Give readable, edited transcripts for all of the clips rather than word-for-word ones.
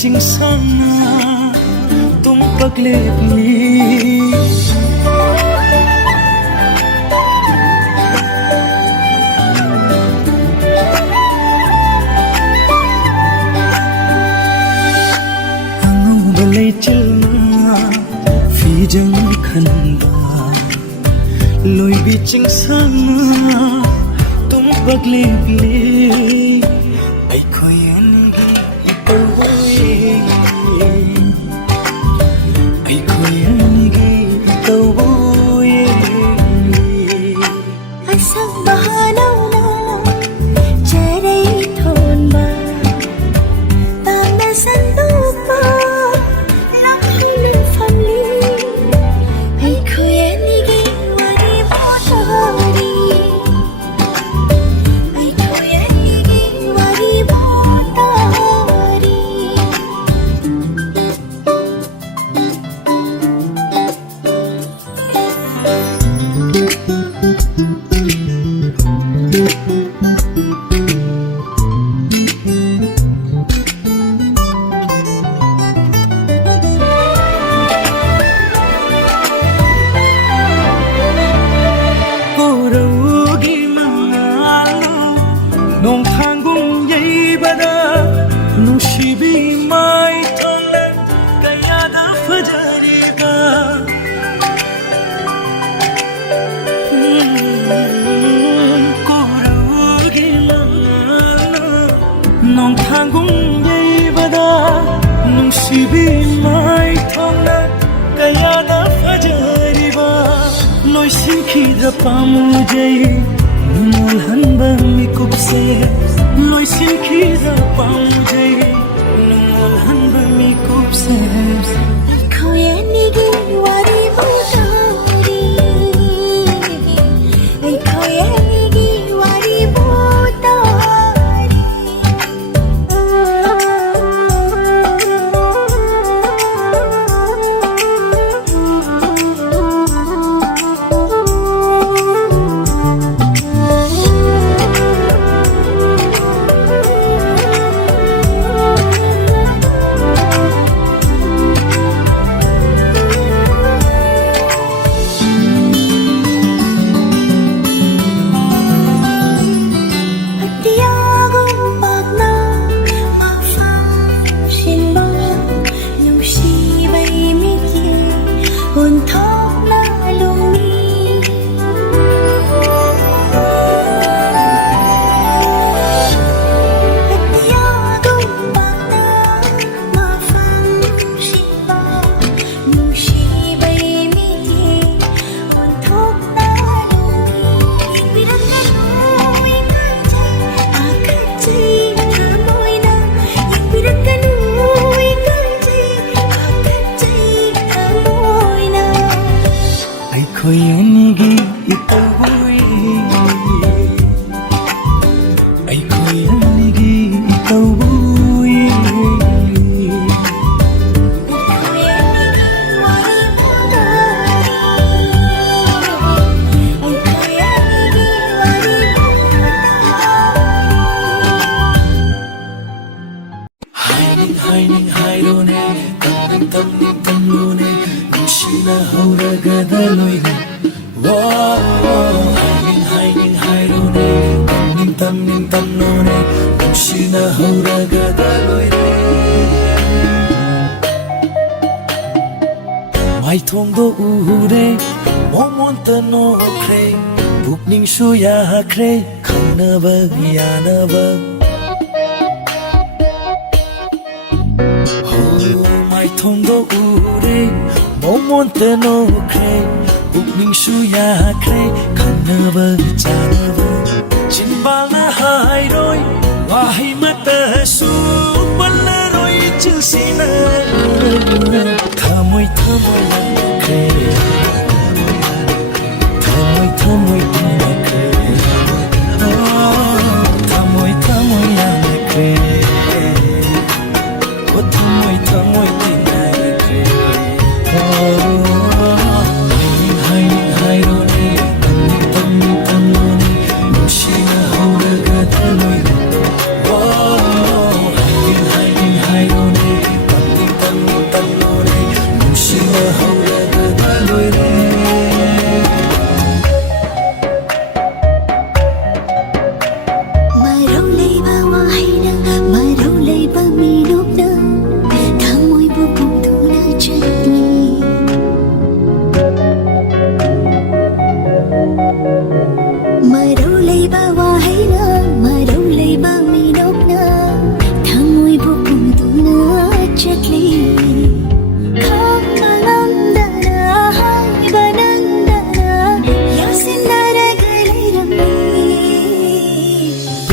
चिंग साना तुम पगले अपनी anouba lei chilna phi jang khanda loi bi ching sana tum pagले अपनी ai khoi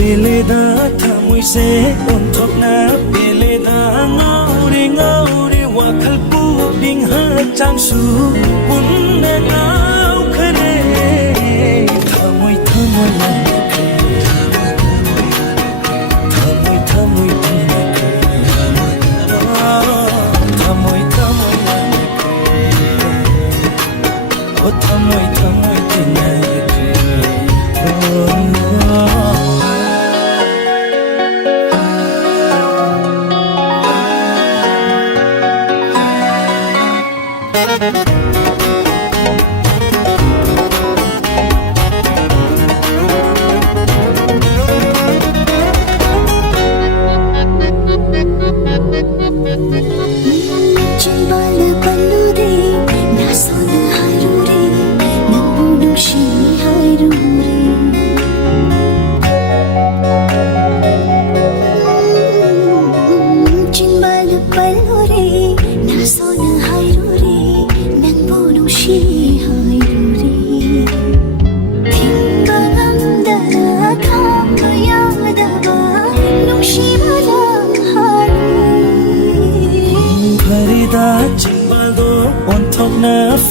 Beleda thamoise onthokna beleda ngaure wakhal pukning hachangsu unna ngau khare thamoi thamoi thamoi thamoi thamoi thamoi thamoi thamoi tinai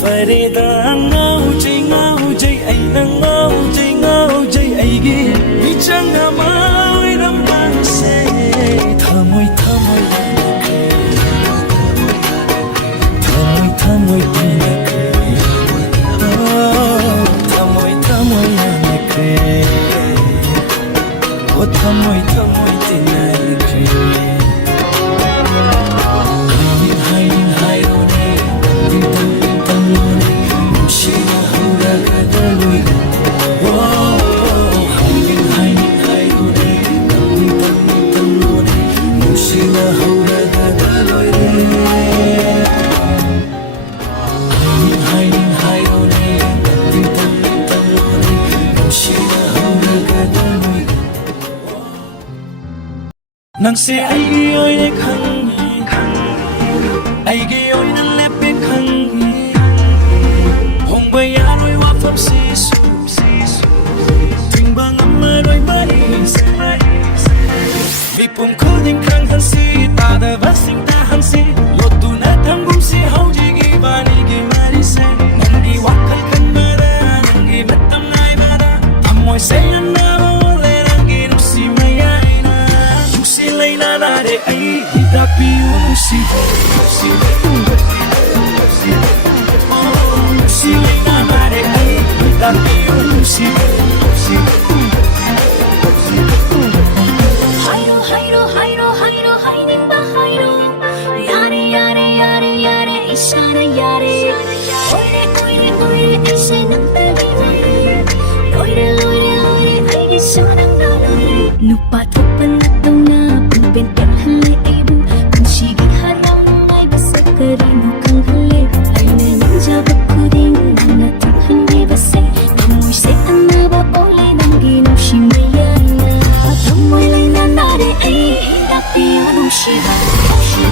Farida ngau jai ai nang ngau jai ai gi michang amai ram bang se thamoi thamoi thamoi pina thamoi thamoi na kre o thamoi thamoi tinai kre nang se ai oi ne khang ai ge oi nan le pe khang hong bai ya roi wa pham si su twing bang am roi mai se vi pum ko ding khang han si ta da va sing ta han si lo tu na tham gum si hau ji gi ba ni ge mari se nang gi wakhal khan ma da nang gi matam nai ma da am moi se na ba le nang gi nu si mai Leina na de ai Tabiyu si leina na de ai Tabiyu Hairo hairo hairo hairo haining ba hairo yare yare yare yare ishana yare oire oire oire ishe nang tabi oire oire oire ai ishana nupa thopan natona benten halle ebu kunshigi harang ngai basakari no kang halle aina ninja bakuding nana tuhan de base tamoi se anaba ole nangi no shimaya tamoi le nanare ai Tabiyu Nungaibiyu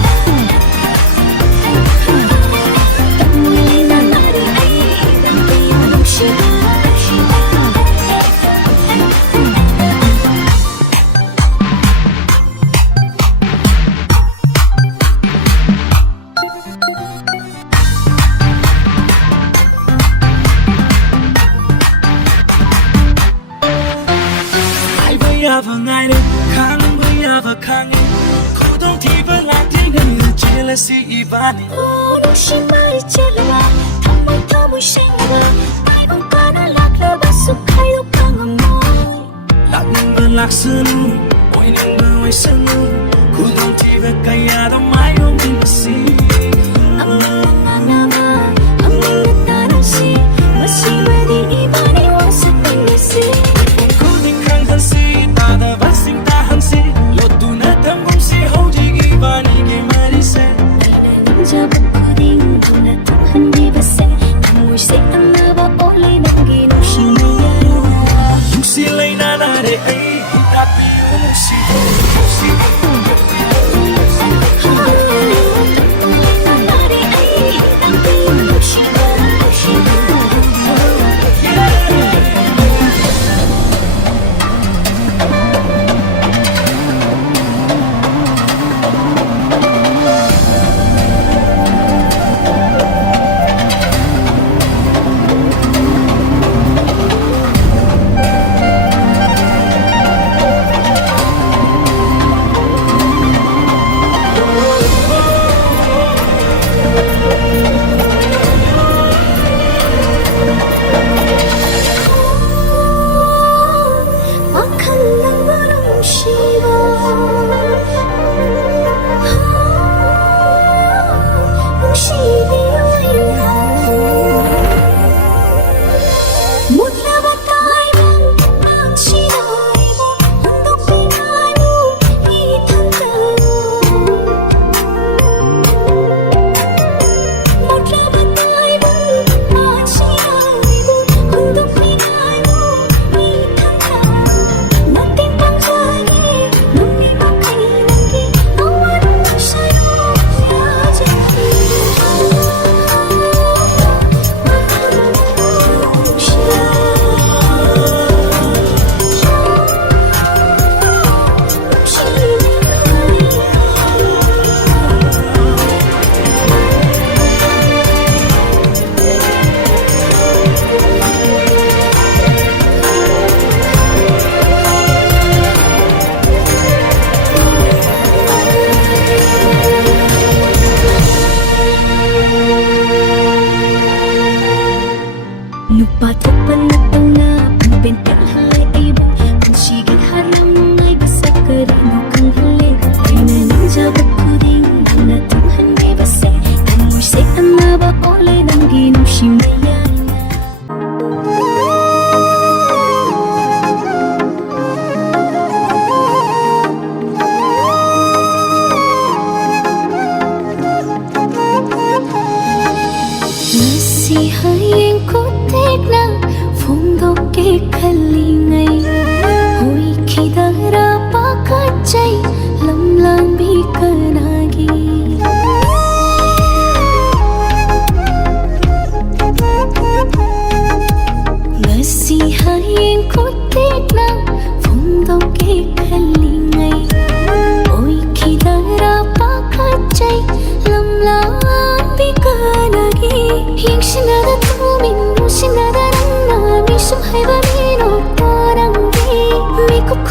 tamoi le nanare ai Tabiyu Nungaibiyu Si ibani no shimai chelwa thamoi thamoi shenwa ai bang kana lakla basu khai do kangamoi lakning laksunu oining ba waisanu kudong tiba kaya do mai ong si amma tanasi masi wedi ibani wasa si kuding kang si ta da basing ta hansi lo tu na tham gum si hoji ibani ge mari se jab kuding na tuhan di base tamoi se anaba ole nangi no shimaya si leina na de ai Tabiyu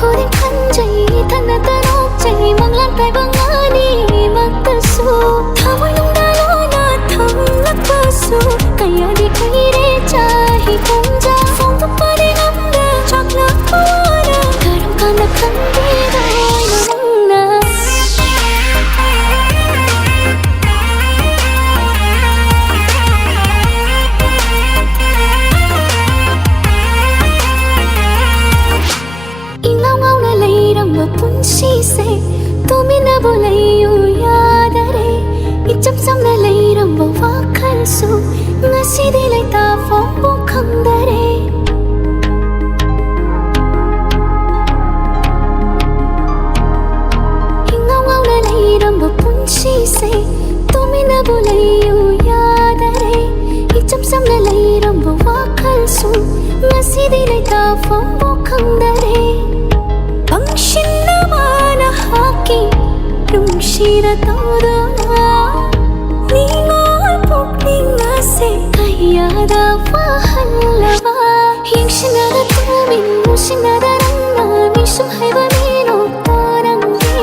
खोदें Khanjei thana tarok jai manglan tai bangani Madusu thamoy nung dalona thangatbasu kaya di kaire chahi kanja phong to pare namda chakla pawara karam kana khandiga nangna punshise tumina bolayu yadare icham samna leiramba wakhal su ngasidi laita fombo khangdare ingawna leiramba punshise tumina bolayu yadare icham samna leiramba wakhal su ngasidi laita fombo khangdare Shinamana haki nungshira todona Ningol pukninga se kayada wahalava Yingshinada tumin mushinada ranna Mishum haiba mino tarangi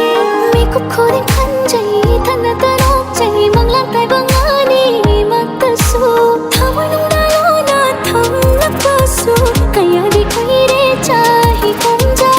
Mikup koding Khanjei thana tarok jai manglan tai bangani Madusu thamoy nung dalona thangatbasu kaya di kaire chahi kanja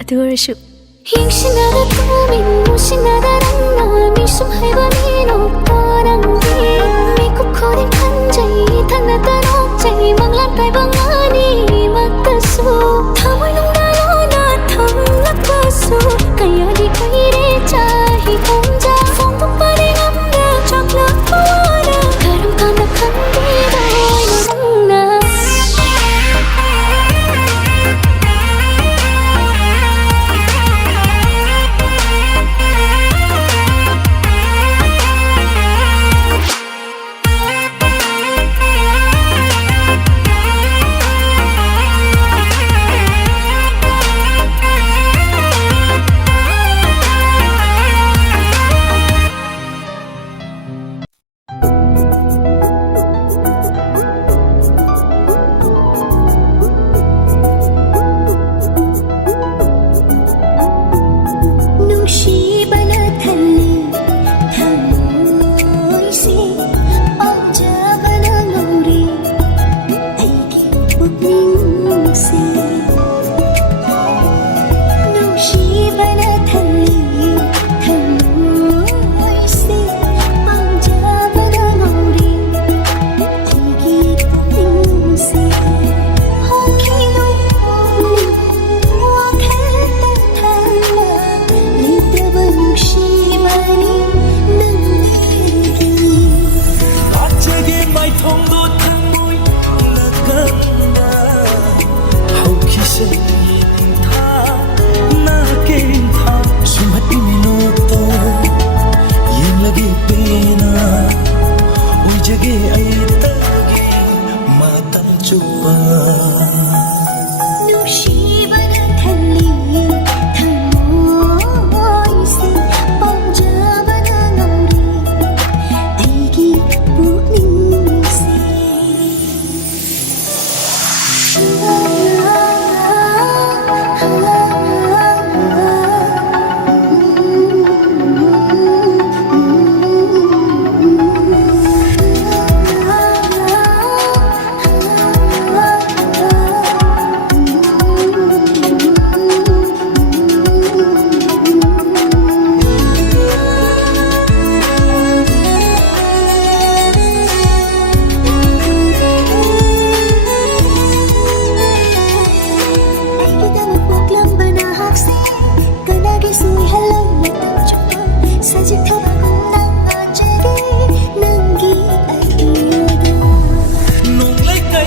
Adoration. Yingshinada tumin mushinada ranna Mishum haiba mino tarangi Mikup koding Khanjei thana tarok jai manglan tai bangani Madusu thamoy nung dalona thangatbasu kaya di kaire chahi kanja phong to pare namda chakla pawara karam kana khandiga nangna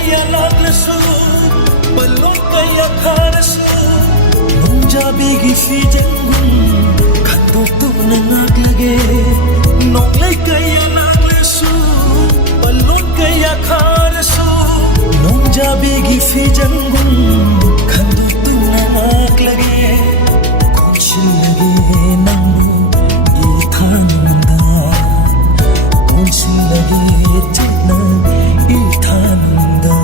kaya laglasu balon kaya kharasu nongjabi fijangun khandu tu naglage nonglai kaya laglasu balon kaya kharasu nongjabi fijangun khandu tu naglage konchilage nangu ithananda konchilage chitna ithananda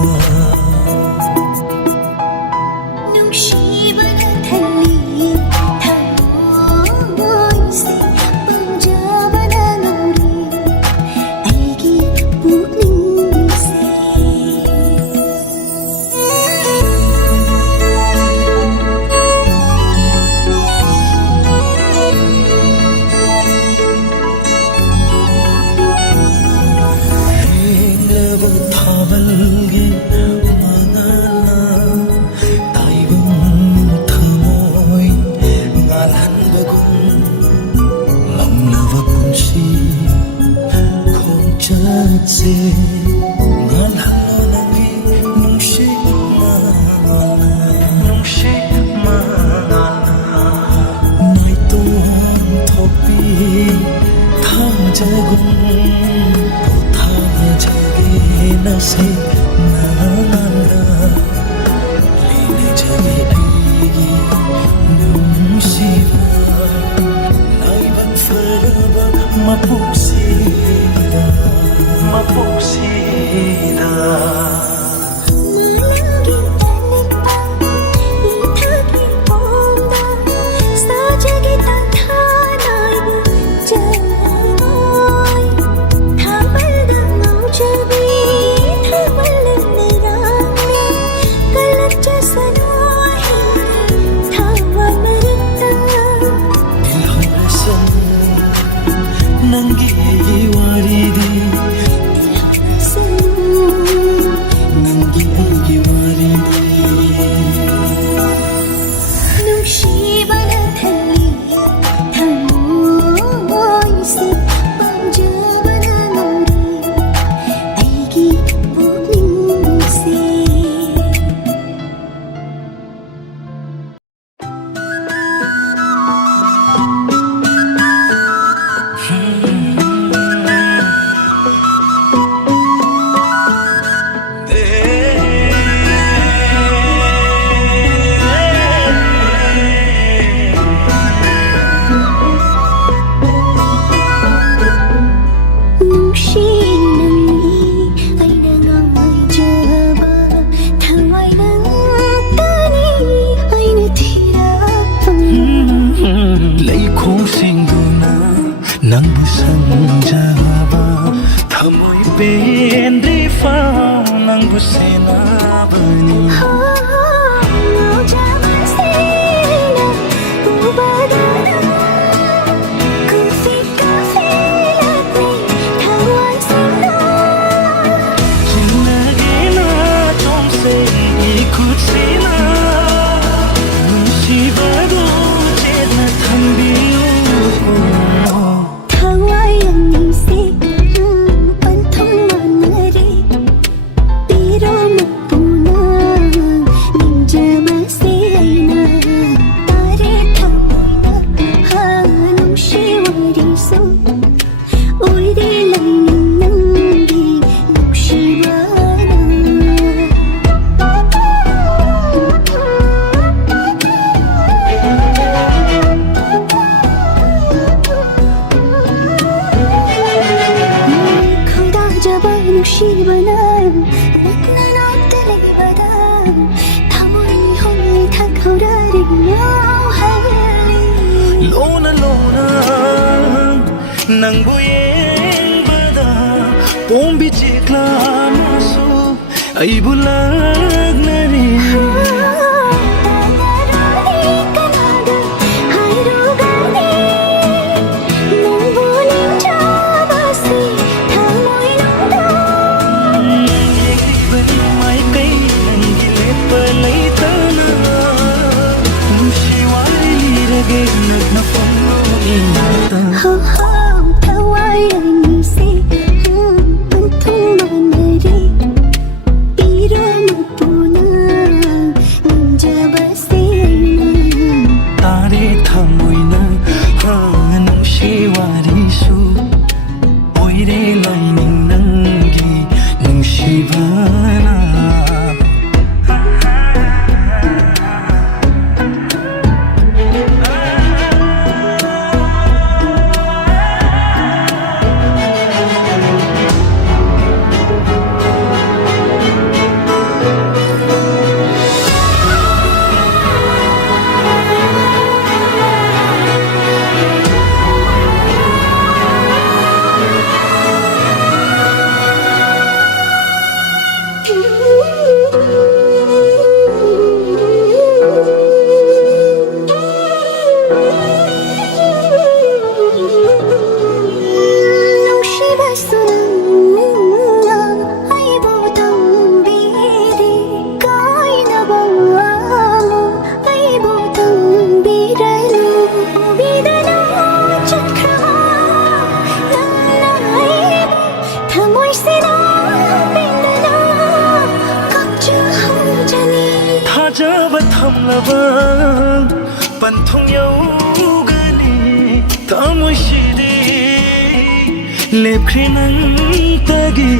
Tawai soidana. Java thamlaba panthong yougani tamushidi lepkhinang tagi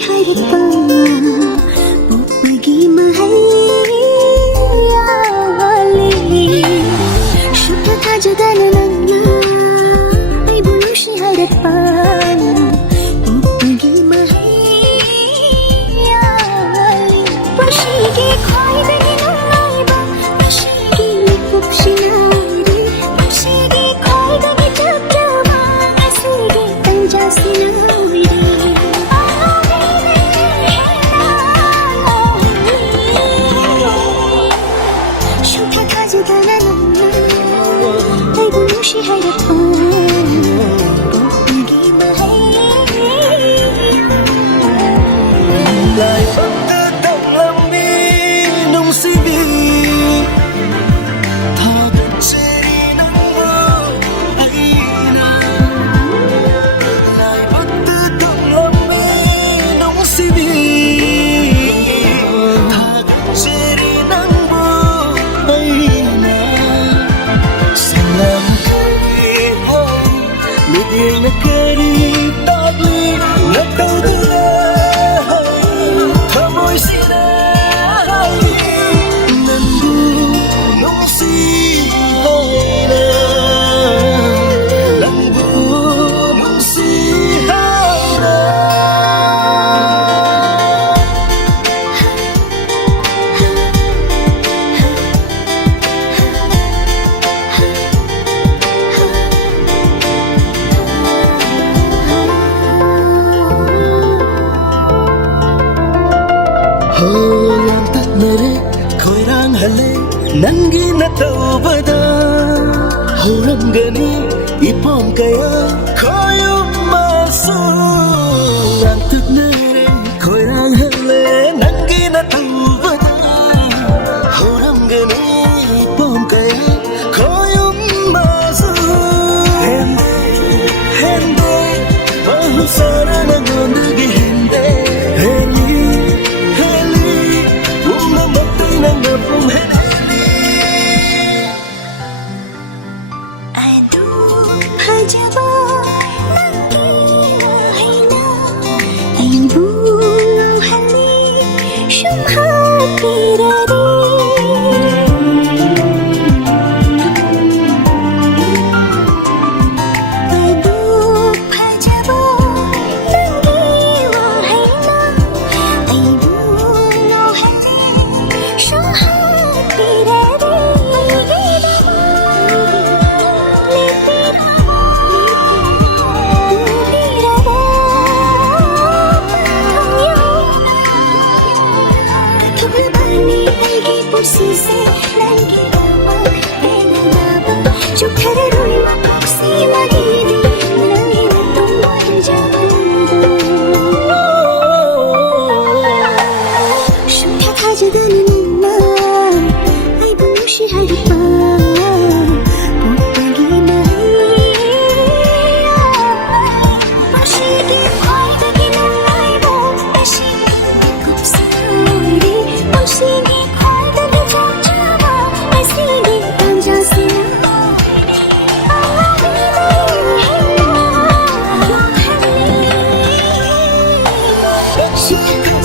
하이랬다 뽀뽀기 마할리 슈퍼 가져가는 엄마 이 부시 하이랬다 뽀뽀기 마할리 부시기 거의 되긴 올라이봐 부시기 립봅시 나리 부시기 거의 되기 tabjaba asigi kanjasi nauri 슈퍼 가져가는 엄마 아이고 무시하겠다 뽀뽀기만 해 lại vẫn cứ đồng lòng đi nung si bi thagatchagani nang mo haiduna lại vẫn cứ đồng lòng đi nung si bi thagatchagani nang mo haiduna salam kari meetyeng na kari tabli na kaobiganu nangi na taubada horangani ipom kaya koyum masu ang tuknere koyang hale nangi na taubada horangani ipom kaya koyum masu hende hende bahusara na gondugi hende heli heli uma matai na ngapum hende fajaba haina aybu hali shumha pirari aybu fajaba haina aybu hali shumha pirari Eeseising nambiba hanna chukharoi maksi magini nangina tumar jabandu shukha khanjaduna namma ai bushi haripa potagi bushigi khoidagi nungaibo ashigi kupsari bushigi She